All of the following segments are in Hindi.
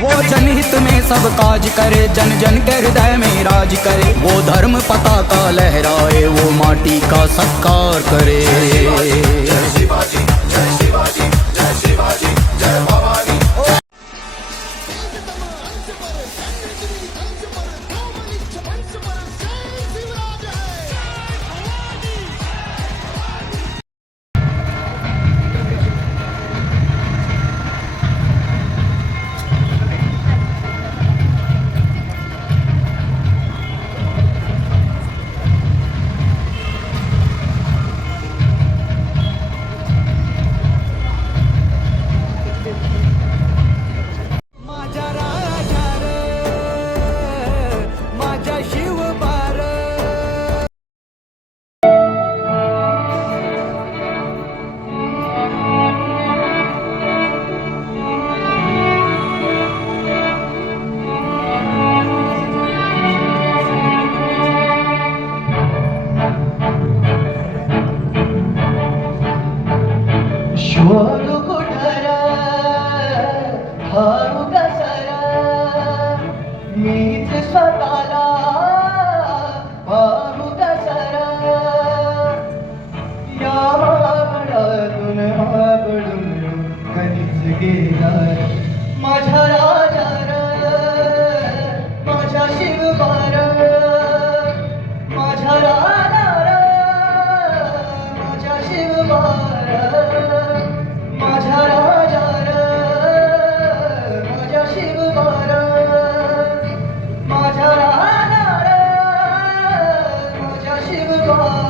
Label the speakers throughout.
Speaker 1: वो जनहित में सब काज करे, जन जन के हृदय में राज करे। वो धर्म पता का लहराए, वो माटी का सत्कार करे। more Lord.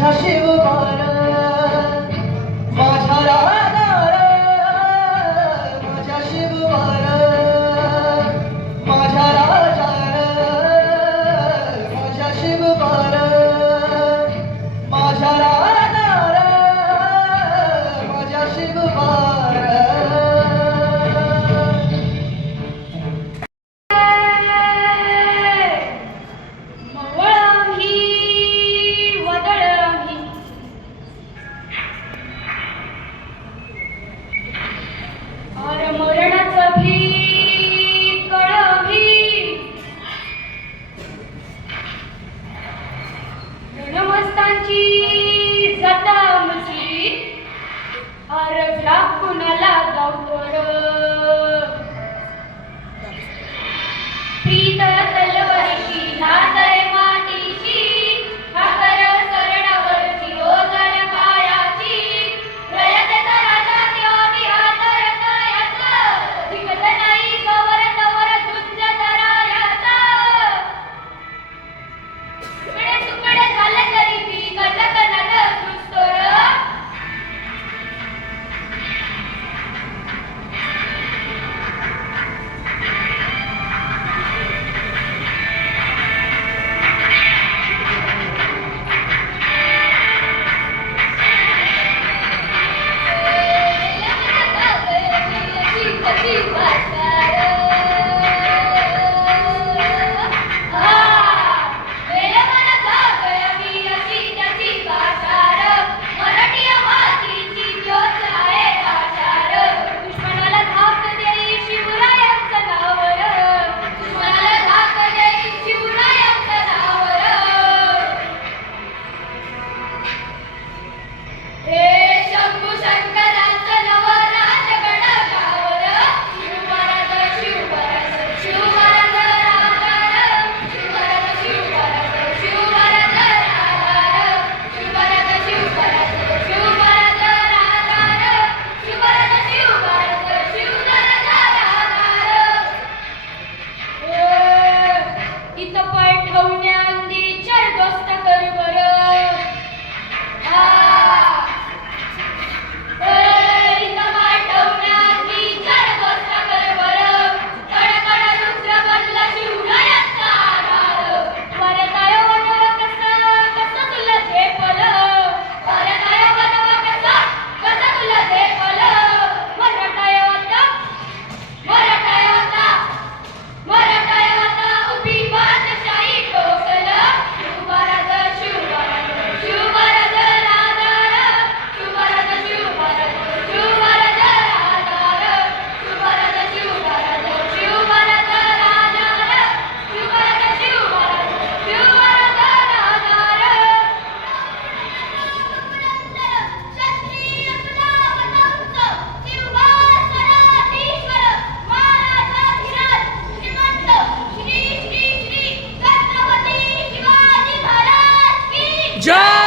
Speaker 1: já chegou.
Speaker 2: Ready?
Speaker 3: John!